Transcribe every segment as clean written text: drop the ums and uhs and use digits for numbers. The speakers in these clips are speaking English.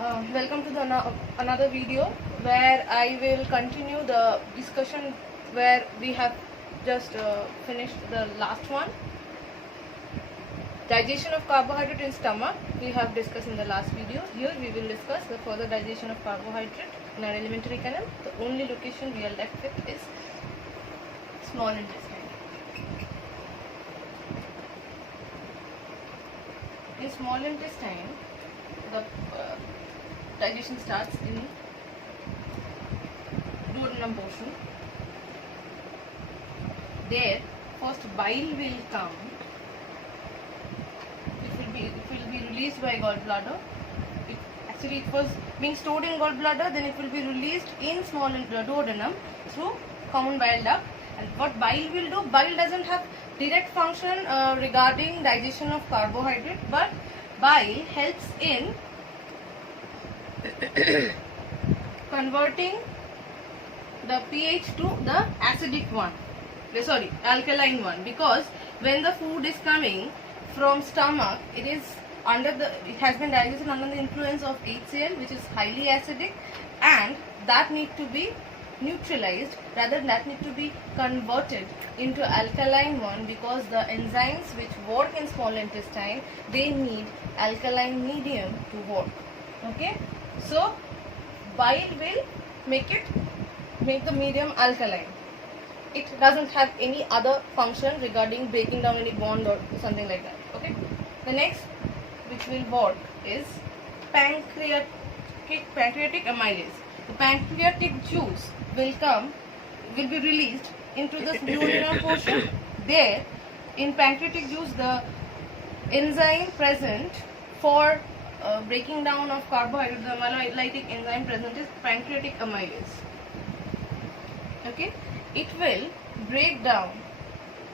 Welcome to another video where I will continue the discussion where we have just finished the last one. Digestion of carbohydrate in stomach we have discussed in the last video. Here we will discuss the further digestion of carbohydrate in our alimentary canal. The only location we are left with is small intestine. In small intestine, the digestion starts in duodenum portion. There, first bile will come. It will be released by gallbladder. It was being stored in gallbladder. Then it will be released in small duodenum through common bile duct. And what bile will do? Bile doesn't have direct function regarding digestion of carbohydrate, but bile helps in converting the pH to the acidic one, alkaline one, because when the food is coming from stomach, it has been digested under the influence of HCl, which is highly acidic, and that need to be neutralized, rather that need to be converted into alkaline one, because the enzymes which work in small intestine, they need alkaline medium to work. Okay, so bile will make the medium alkaline. It doesn't have any other function regarding breaking down any bond or something like that. Okay, the next which will work is pancreatic amylase. The pancreatic juice will be released into the duodenum portion. There, in pancreatic juice, the enzyme present for breaking down of carbohydrates, the amylolytic enzyme present is pancreatic amylase. Okay, it will break down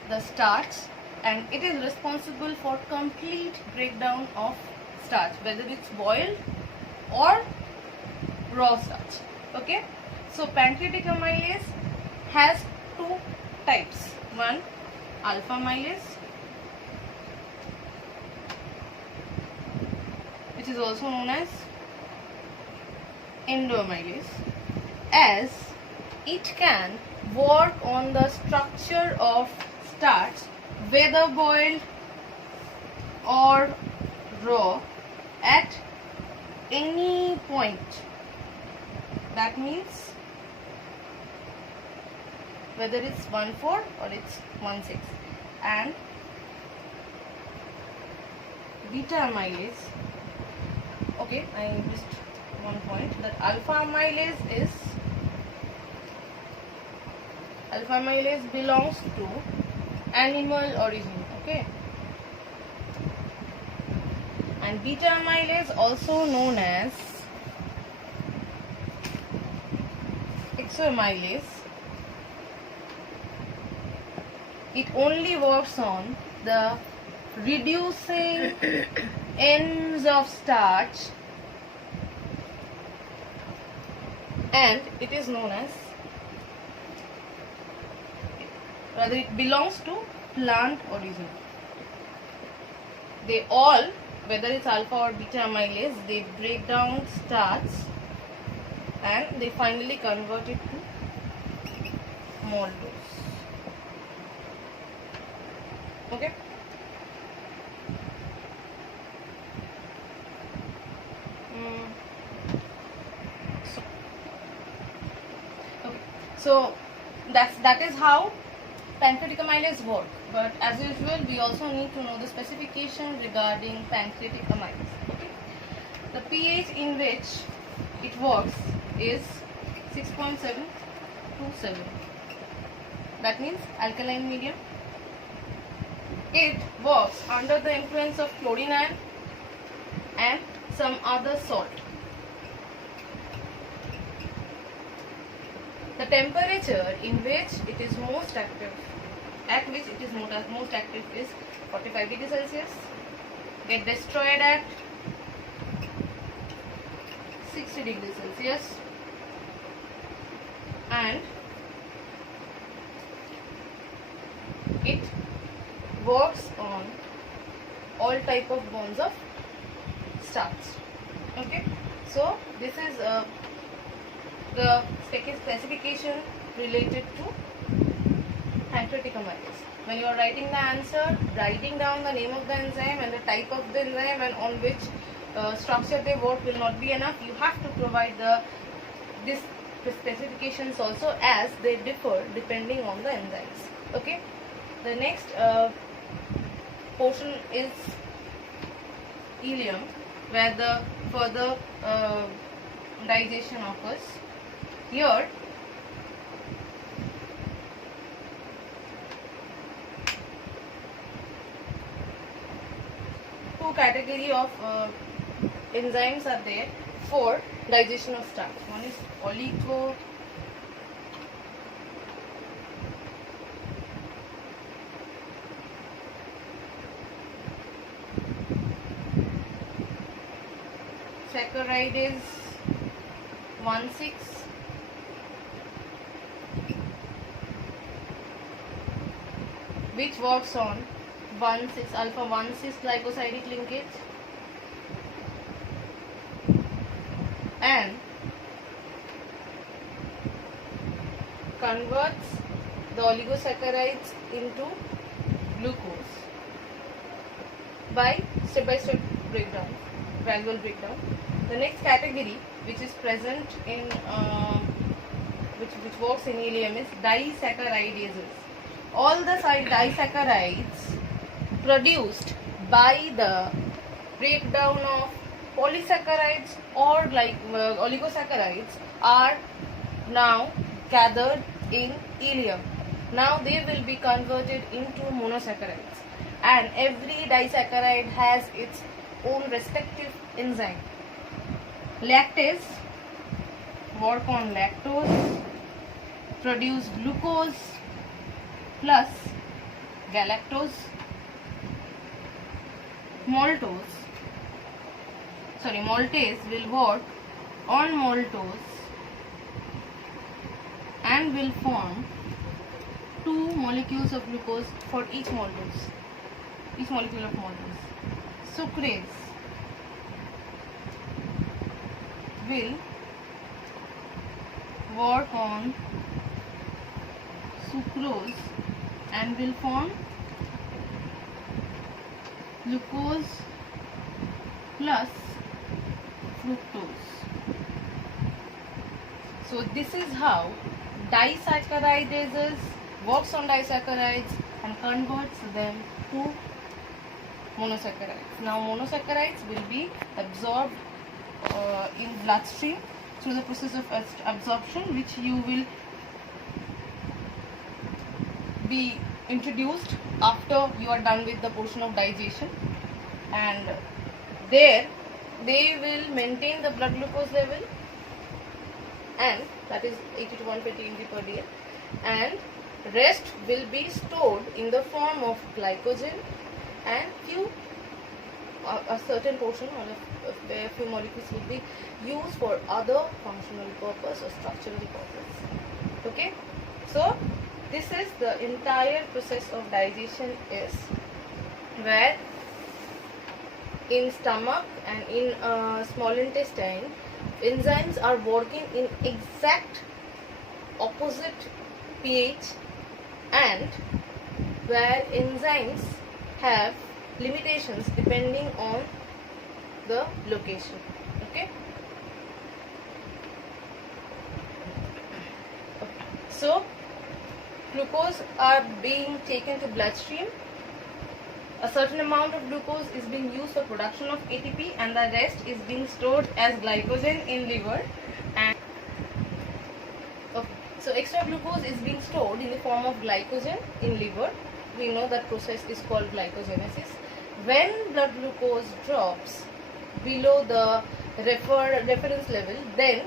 the starch, and it is responsible for complete breakdown of starch, whether it's boiled or raw starch. Okay, so pancreatic amylase has two types. One, alpha amylase, which is also known as endoamylase, as it can work on the structure of starch, whether boiled or raw, at any point. That means whether it's 1,4 or it's 1,6. And beta amylase, okay, I missed one point, that alpha amylase belongs to animal origin. Okay, and beta amylase, also known as isoamylase, it only works on the reducing ends of starch, and it is known as, rather it belongs to plant origin. They all, whether it's alpha or beta amylase, they break down starch and they finally convert it to maltose. Okay, so that is how pancreatic amylase work. But as usual, we also need to know the specification regarding pancreatic amylase. Okay, the pH in which it works is 6.7 to 7. That means alkaline medium. It works under the influence of chlorine ion and some other salt. The temperature in which it is most active, is 45 degrees Celsius. Get destroyed at 60 degrees Celsius, and it works on all type of bonds of starch. Okay, So this is the specification related to pancreaticomitis. When you are writing the answer, writing down the name of the enzyme and the type of the enzyme and on which structure they work will not be enough. You have to provide this specifications also, as they differ depending on the enzymes. Okay. The next portion is ileum, where the further digestion occurs. Here two category of enzymes are there for digestion of starch. One is oligo saccharide is 1,6, which works on 1,6 alpha 1,6 glycosidic linkage and converts the oligosaccharides into glucose by step-by-step breakdown, gradual breakdown. The next category, which is present in which works in ileum, is disaccharidases. All the disaccharides produced by the breakdown of polysaccharides or oligosaccharides are now gathered in ileum. Now they will be converted into monosaccharides, and every disaccharide has its own respective enzyme. Lactase work on lactose, produce glucose plus galactose. Maltase will work on maltose and will form 2 molecules of glucose for each molecule of maltose. Sucrase will work on sucrose and will form glucose plus fructose. So this is how disaccharidases works on disaccharides and converts them to monosaccharides. Now monosaccharides will be absorbed in bloodstream through the process of absorption, which you will be introduced after you are done with the portion of digestion, and there they will maintain the blood glucose level, and that is 80 to 120 mg per day, and rest will be stored in the form of glycogen, and a certain portion or a few molecules will be used for other functional purpose or structural purpose. Okay, so this is the entire process of digestion, is where in stomach and in small intestine enzymes are working in exact opposite pH, and where enzymes have limitations depending on the location. Okay, so glucose are being taken to bloodstream. A certain amount of glucose is being used for production of ATP, and the rest is being stored as glycogen in liver. And okay, so extra glucose is being stored in the form of glycogen in liver. We know that process is called glycogenesis. When blood glucose drops below the reference level, then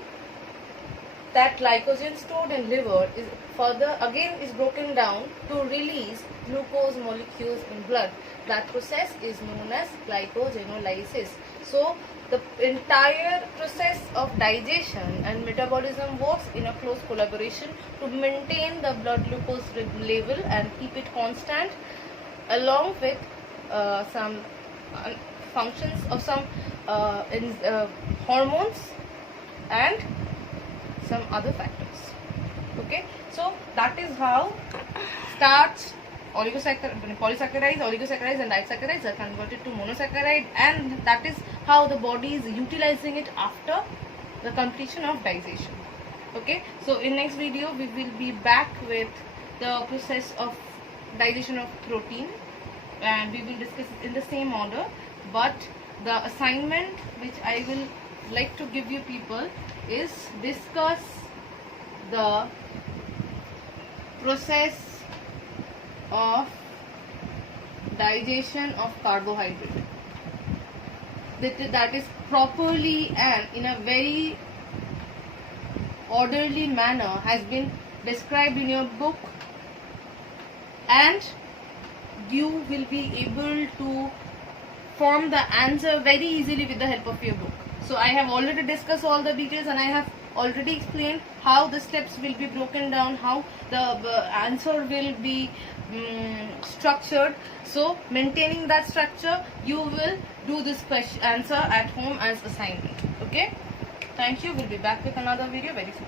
that glycogen stored in liver is further again is broken down to release glucose molecules in blood. That process is known as glycogenolysis. So the entire process of digestion and metabolism works in a close collaboration to maintain the blood glucose level and keep it constant, along with some functions of some hormones and some other factors. Okay, so that is how starch, polysaccharides, oligosaccharides and disaccharides are converted to monosaccharide, and that is how the body is utilizing it after the completion of digestion. Okay, so in next video we will be back with the process of digestion of protein, and we will discuss it in the same order, but the assignment which I will like to give you people is discuss the process of digestion of carbohydrate, that is properly and in a very orderly manner has been described in your book, and you will be able to form the answer very easily with the help of your book. So I have already discussed all the details, and I have already explained how the steps will be broken down, how the answer will be structured. So maintaining that structure, you will do this question answer at home as assignment. Okay, thank you. We'll be back with another video very soon.